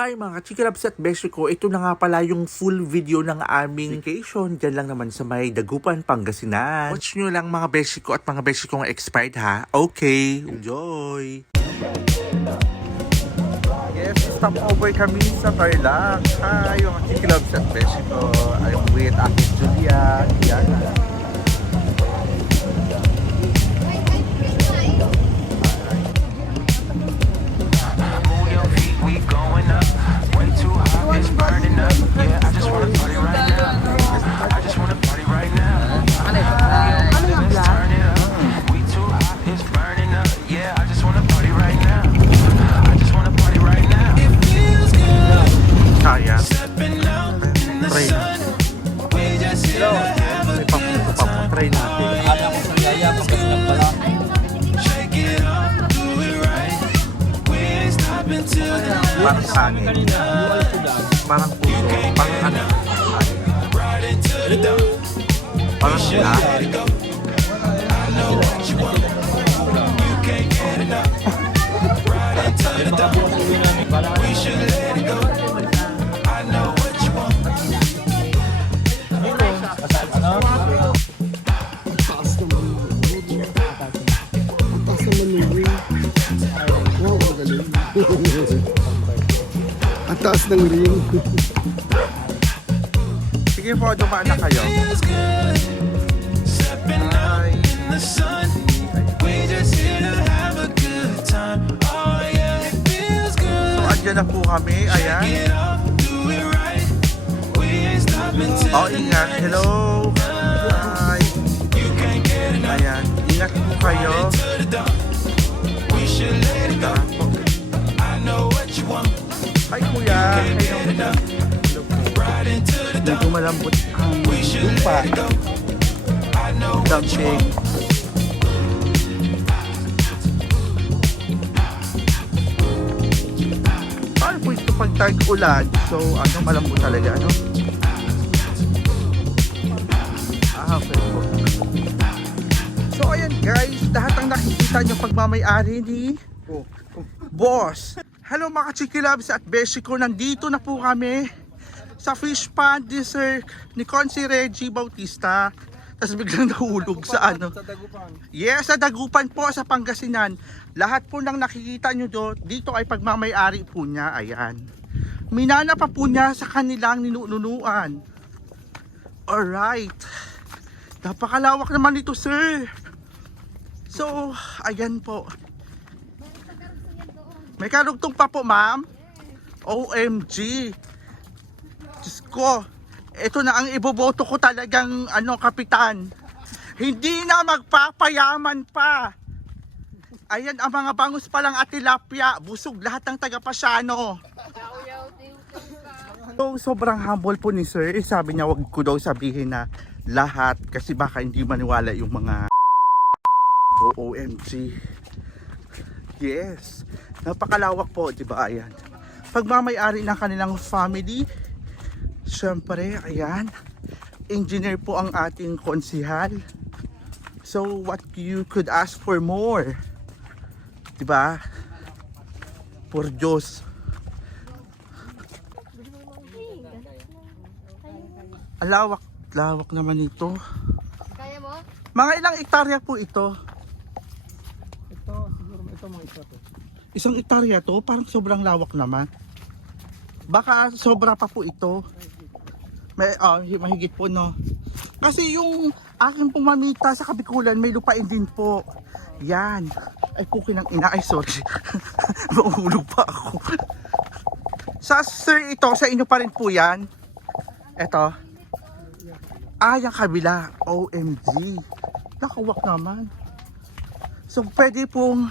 Hi mga chikilabs at ko, ito na nga pala yung full video ng aming vacation dyan lang naman sa may Dagupan, Pangasinan. Watch nyo lang mga ko at mga beshi kong expired ha. Okay, enjoy! Yes, stop over kami sa Tarlac. Hi mga chikilabs at ko. I'm with Ate Julia. Yan. It's burning up. Yeah, I just wanna party right now. Ng ring. Sige po, dumaan na kayo. Feels good. Stepping out in the sun. We just here to have a good time. Oh yeah, it feels So, good. andyan na po kami. Ayan. Oh, ingat. Hello. Hi, kuya. Into the Medyo malambot ang lupa. want. Paano po ito pag tag-ulan? So, ano, malambot talaga, ano? Ah, okay. So, ayan guys, lahat ang nakikita nyo pagmamayari ni Boss. Hello mga chikilabs at beshi ko, nandito na po kami sa fish pond ni Sir ni Consi Reggie Bautista. Tapos biglang nahulog sa ano. Yes, sa Dagupan po sa Pangasinan. Lahat po ng nakikita nyo do, dito ay pagmamayari po niya. Ayan. Minana pa po niya sa kanilang ninununuan. Alright. Napakalawak naman ito, sir. So, ayan po. May karugtong pa po, ma'am. OMG. Diyos ko. Ito na ang iboboto ko talagang ano, kapitan. Hindi na magpapayaman pa. Ayan ang mga bangus pa lang at tilapia. Busog lahat ng taga-Pasyano. So, sobrang humble po ni sir. Eh, Sabi niya wag ko daw sabihin na lahat kasi baka hindi maniwala yung mga OMG. Yes. Napakalawak po, di ba? Ayan. Pagmamayari ng kanilang family, syempre, ayan. Engineer po ang ating konsihal. So, what you could ask for more? Di ba? Por Diyos. Ang lawak, naman ito. Kaya mo? Mga ilang ektarya po? Ito, siguro ito mga ito to. Isang ektarya to, parang sobrang lawak naman. Baka sobra pa po ito. May, hi- mahigit po, no? Kasi yung aking pong mamita sa Kabikulan, may lupain din po. Yan. Ay, pukin ng ina. Ay, sorry. Mahulog pa ako. sa sir ito, sa inyo pa rin po yan. Ito. Ah, yung kabila. OMG. Nakawak naman. So, pwede pong...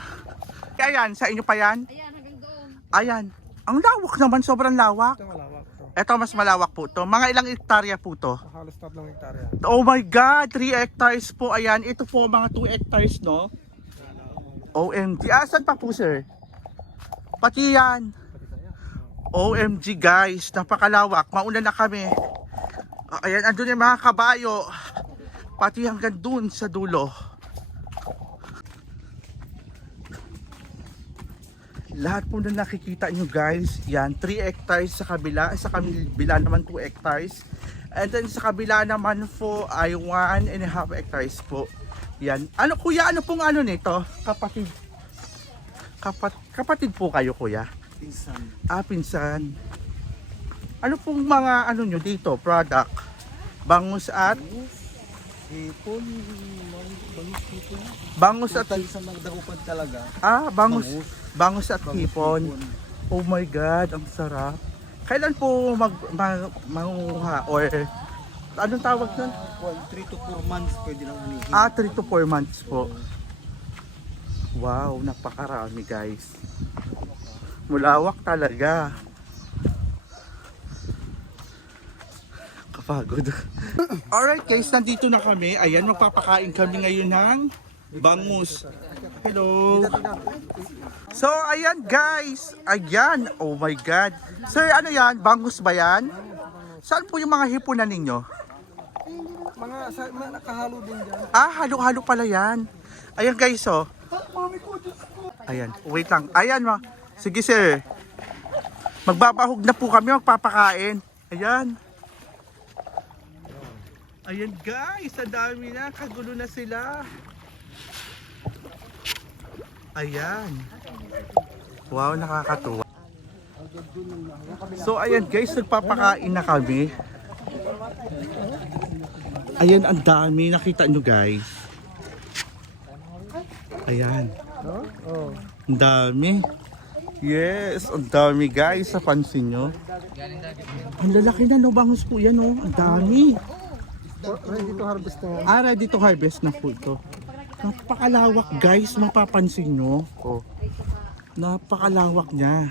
Ayan, sa inyo pa yan? Ayan, hanggang doon. Ayan. Ang lawak naman, sobrang lawak. Ito malawak to. Ito, mas malawak po to. Mga ilang hektarya po to? Halos tatlong hektarya. Oh my God, 3 hectares po. Ayan, ito po mga 2 hectares, no? OMG. Asan pa po, sir? Pati yan. OMG, guys. Napakalawak. Mauna na kami. Ah, Ayan, andun yung mga kabayo. Pati hanggang dun sa dulo. Lahat po na nakikita nyo guys, yan, 3 hectares sa kabila, sa kabila naman 2 hectares. And then sa kabila naman po ay 1 and a half hectares po. Yan. Ano kuya, ano pong ano nito? Kapatid. Kapat, kapatid po kayo kuya? Pinsan. Ah, pinsan. Ano pong mga ano nyo dito, product? Bangus at Hipon. Bangus hipon. bangus at sa dagupan talaga. ah, bangus, Bangus. bangus at Bangus hipon. Oh my god, ang sarap. Kailan po mag, mag manguha or anong tawag nun? 3 to 4 months pwede lang umihin. Ah, 3 to 4 months po. Wow, napakarami guys. Mulawak talaga. Kapagod. Alright guys, nandito na kami. Ayan, magpapakain kami ngayon ng bangus. Hello. So, ayan guys. Ayan. Oh my God. Sir, ano yan? Bangus ba yan? Saan po yung mga hipunan ninyo? Mga, sa, mga nakahalo din dyan. Ah, halo-halo pala yan. Ayan guys, oh. Ayan, wait lang. Ayan, ma. Sige, sir. Magbabahog na po kami, magpapakain. Ayan. Ayan guys, ang dami na. Kagulo na sila. Ayan. Wow, nakakatuwa. So ayan guys, nagpapakain na kami. Ayan, ang dami. Nakita nyo guys. Ayan. Ang dami. Yes, ang dami guys. Sa pansin nyo. Ang lalaki na no, bangus po yan oh. Ang dami. Ready to harvest na yan. Ah, ready to harvest na po ito. Napakalawak guys, mapapansin nyo. Oh. Napakalawak niya.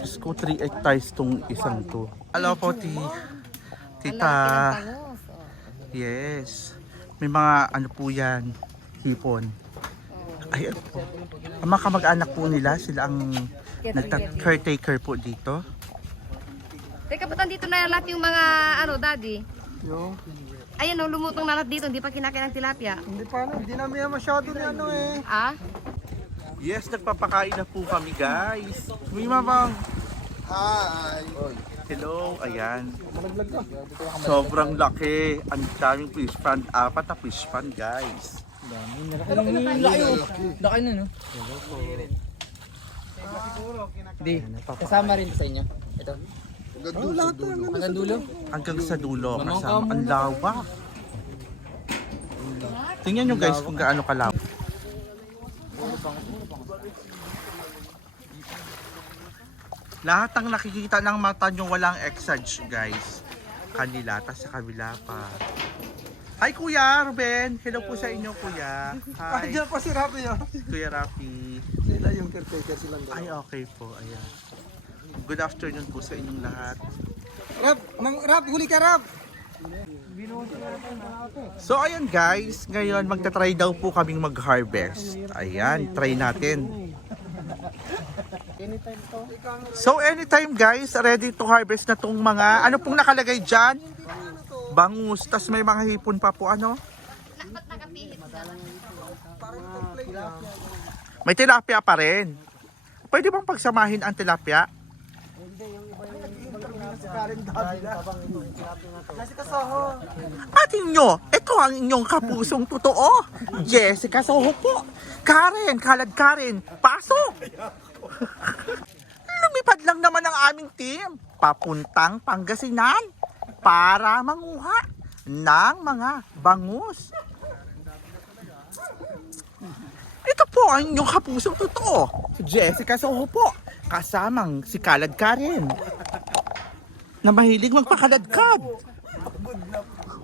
Diyos ko, 3 hectares tong isang to. Hello po, ti. Tita. Yes. May mga ano po yan, hipon. Ayan po. Ang mga kamag-anak po nila, sila ang nagta-caretaker po dito. Teka, ba't dito na lahat yung mga, ano, daddy? Yo. Ayan, oh, lumutong na lahat dito, hindi pa kinakain ng tilapia. Hindi pa na, hindi namin masyado ni ano eh. Ah? Yes, nagpapakain na po kami guys. May mamang. Hi. Hello, ayan. Sobrang laki. Ang daming fish pan. Apat na fish pan guys. Laki na, no? Di. Kasama rin sa inyo. Ito. Oh, lahat na. Hanggang dulo. Hanggang sa dulo. Kasama. ka Ang lawak. Tingnan nyo guys kung gaano kalawak. Lahat ng nakikita ng mata nyo walang exage guys. Kanila, tas sa kabila pa. Hi Kuya Ruben! Hello po sa inyo Kuya. Hi dyan pa si Rafi yun. Kuya Rafi. Sila yung caretaker silang Ay dalawa. okay po, ayan. Good afternoon po sa inyong lahat. Rap, mang, Rap, huli ka Rap. So ayan guys, ngayon magta-try daw po kaming mag-harvest. Ayan, try natin. So anytime guys, ready to harvest na tong mga, ano pong nakalagay dyan? Bangus, tas may mga hipon pa po ano? May tilapia pa rin. Pwede bang pagsamahin ang tilapia? At inyo, ito ang inyong kapusong totoo. Jessica Soho po. Karen, Kalad Karen, pasok! Lumipad lang naman ang aming team. Papuntang Pangasinan para manguha ng mga bangus. Ito po ang inyong kapusong totoo. Si Jessica Soho po. Kasamang si Kalad Karen. Na mahilig magpakaladkad.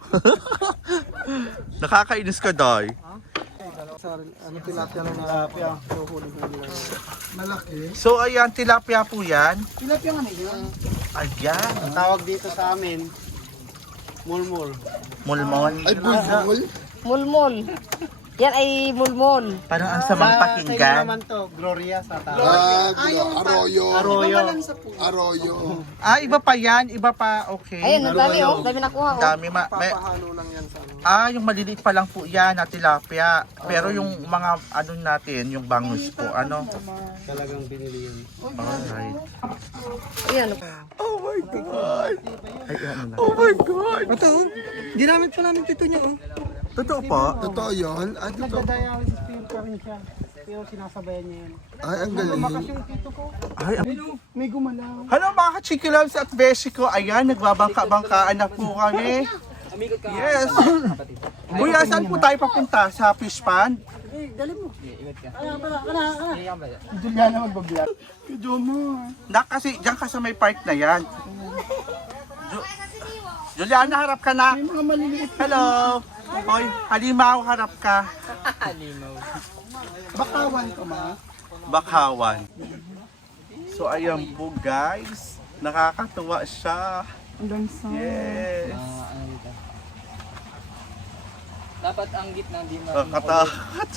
Nakakainis ka, Day. Ano tilapia na tilapia. So. Malaki. Ayan, tilapia po yan. Tilapia nga yun. Ayan, Tawag dito sa amin. Mulmul. mulmon. Ay, bulbul. Mulmul. Yan ay mulmol. Parang ang samang Sa inyo pakinggan. naman to, Gloria sa tao. Ah, Arroyo. Arroyo. Arroyo. Ah, iba pa yan. Iba pa. Okay. Ayun, ang dami oh. Dami nakuha Ang oh. dami. Ma- may, Papahalo lang yan sa ano. ah, yung maliliit pa lang po yan na tilapia. Pero yung mga ano natin, yung bangus po, ano? Talagang binili yun. Alright. Ayan. Oh my God! Ay, ano na. Oh my God! Ito, ginamit pa namin tito niya. Oh. Totoo po? Totoo yun? Ah, totoo. Nagda-dialysis spirit pa rin siya. Pero sinasabayan niya yan. Ay, ang galing. Lumakas yung tito ko. Ay, ang... May gumalaw. Hello mga ka-Chiki Loves at Beshi ko. Ayan, nagbabangka-bangkaan na po kami. Yes. Kuya, saan po tayo papunta? Sa fish pond? Magbablog. Video mo. Na kasi, diyan ka sa may park na yan. Ju- Juliana, harap ka na. Mga maliliit. Hello. Hoy, halimaw, harap ka. Bakawan ka ma. Bakawan. So, ayan po guys. Nakakatuwa siya. Yes. Ah, ano dito? Dapat ang gitna di ma... Nakakatakot.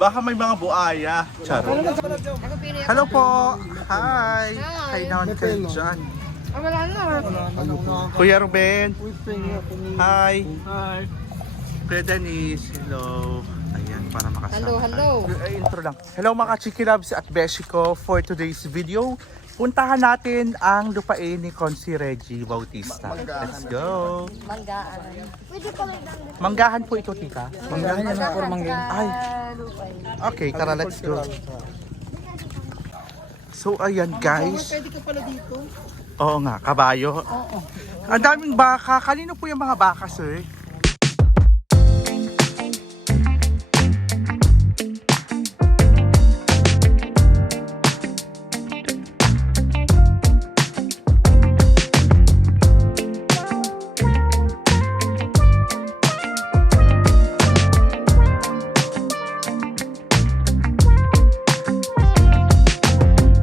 Baka may mga buaya. Ako. Hello po. Hi. Hi. Hi naman kayo dyan. Ah, wala na. Kuya Ruben. Hi. Hi. Kuya Denise. Hello. Ayan, para makasama. Hello, hello. Ay, intro lang. Hello mga Chiki Loves at Beshiko. For today's video, puntahan natin ang lupain ni Consi Reggie Bautista. Let's go. Manggaan. Pwede pa Manggahan po ito, tita. Manggahan yan ako manggahan. Ay. Okay, tara, let's go. So, ayan guys. Pwede ka pala dito. Oo nga, kabayo. Oo. Ang daming baka. Kanino po yung mga baka, sir?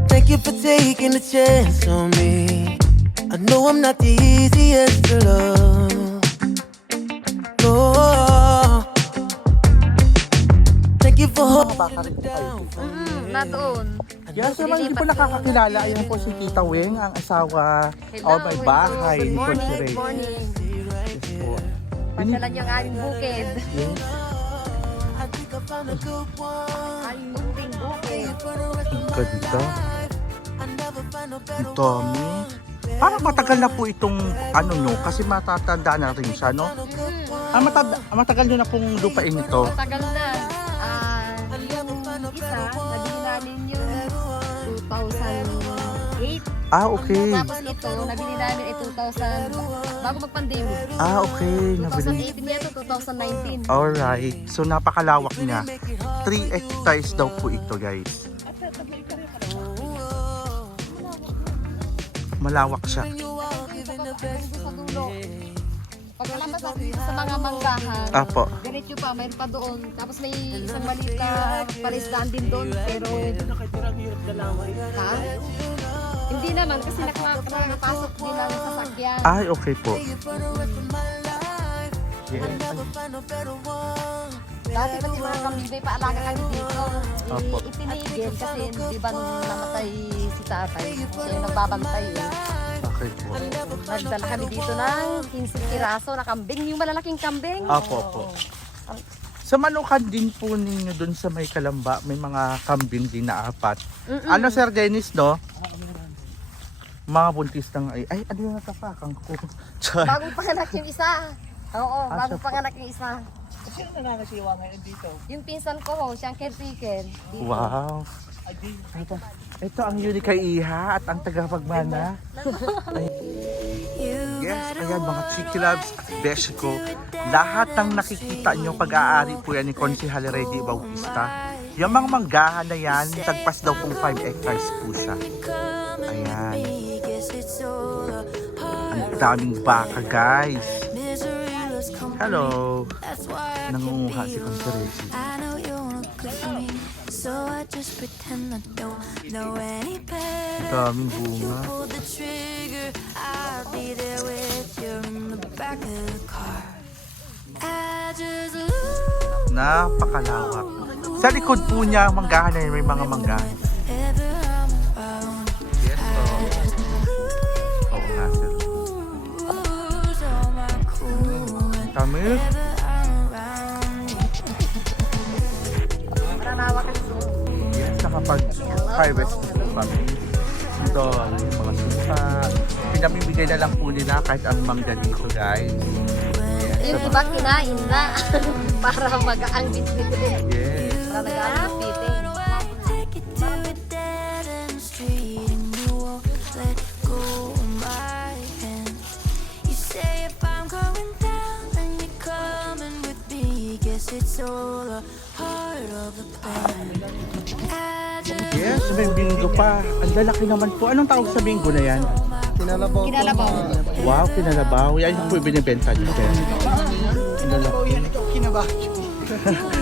Thank you for taking a chance on me. I'm not the easiest to love. Oh. Thank you for holding down me. Mm, na doon. Yes, naman hindi po nakakakilala. Ayan po si Tita Weng, ang asawa o may bahay Good ni morning, Consi good morning. Yes po. Pasyalan niyo ang aming bukid. I think I found a good one. Aming munting bukid. Ang ganda. Ang dami. Parang matagal na po itong ano nyo, kasi matatanda na rin siya, no? Ah, matanda, matagal nyo na pong lupain ito. Matagal na. Ah, yung isa, nabili namin yung 2008. Ah, okay. Tapos ito, nabili namin ay 2000, bago mag-pandemic. Ah, okay. Nabili. 2018 niya ito, 2019. Alright. So, napakalawak niya. 3 hectares daw po ito, guys. Malawak siya. Pagkalapas natin sa mga manggahan, Apo. diretso pa, mayroon pa doon. Tapos may isang maliit na palisdaan din doon, pero... Ha? Hindi naman, kasi naka- nakapasok din ang sasakyan. Ay, okay po. Yes. Dati pati mga kambing, may paalaga kami dito. Apo. I- itinigil kasi di ba nung namatay si tatay, siya yung nagbabantay eh. Okay po. Nagdala kami dito ng 15 piraso na kambing, yung malalaking kambing. Apo po. Sa manukan din po ninyo dun sa may kalamba, may mga kambing din na apat. Ano, Sir Dennis, no? Mga buntis ng ay, ay, ano yung natapakan ko? Char. Bagong panganak yung isa. Oo, Ah, bagong siya po. panganak yung isa. Sino nakakasiwa ngayon dito? Yung pinsan ko ho, siyang caretaker. Dito. Wow. Ito, ito ang yun kay Iha at ang tagapagmana. Yes, ayan mga Chiki Loves at Beshi ko. Lahat ng nakikita nyo pag-aari po yan ni Consihal Reddy Bautista. Yung mga manggahan na yan, tagpas daw pong 5 hectares po siya. Ayan. Ang daming baka guys. Hello. Nangunguha si any better. Daming bunga. Napakalawak. Sa likod po niya, manggahan na may mga manggahan. Nila kahit ang mangga dito, guys. Yes, Yung iba kinain na. Para mag-ang bitbit din. yes. Para it's all a part of the plan. Just Yes, may bingo pa. Ang lalaki naman po. Anong tawag sa bingo na yan? Kinalabaw. Kinalabaw. Wow, kinalabaw. Yan yung po yung binibenta niyo. Kinalabaw. Yan ikaw kinabahan.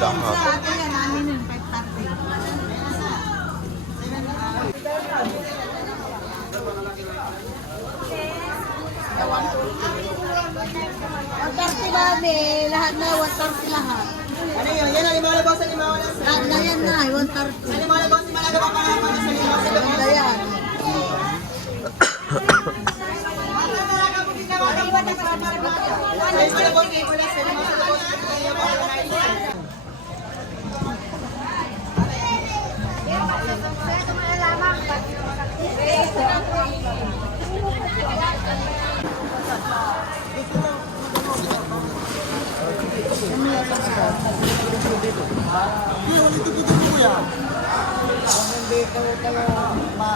550 lahat. One mami. Lahat na, one lahat. Ano yun? Yan ang limaw na boss, ang limaw na. Lahat na yan na, one Ang limaw na boss, malagawa pa sa limaw sa limaw. yan. Sa limaw na boss, wala sa limaw sa boss. Pinakamata rin. Ma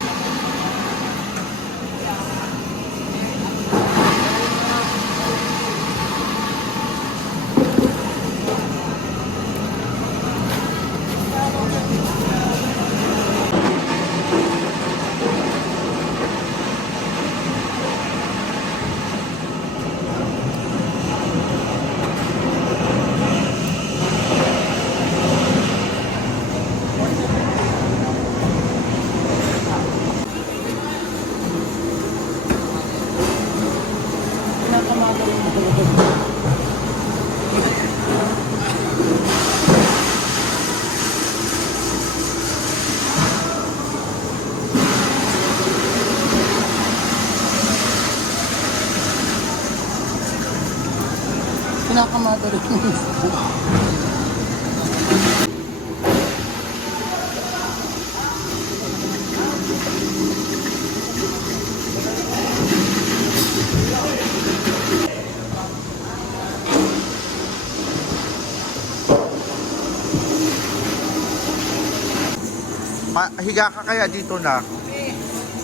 higa ka kaya dito na.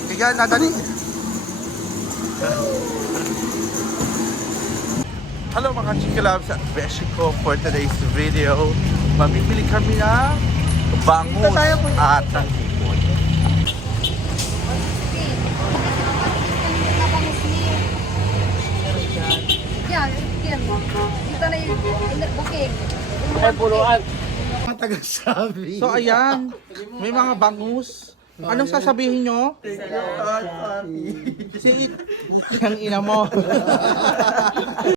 Higa na, dali. Hello mga Chikilabs at Beshiko for today's video. Mamimili kami ng bangus at ng hipon. Yan, yan. Dito na yung booking. So ayan, may mga bangus. Anong sasabihin nyo? Si It. Ang ina mo.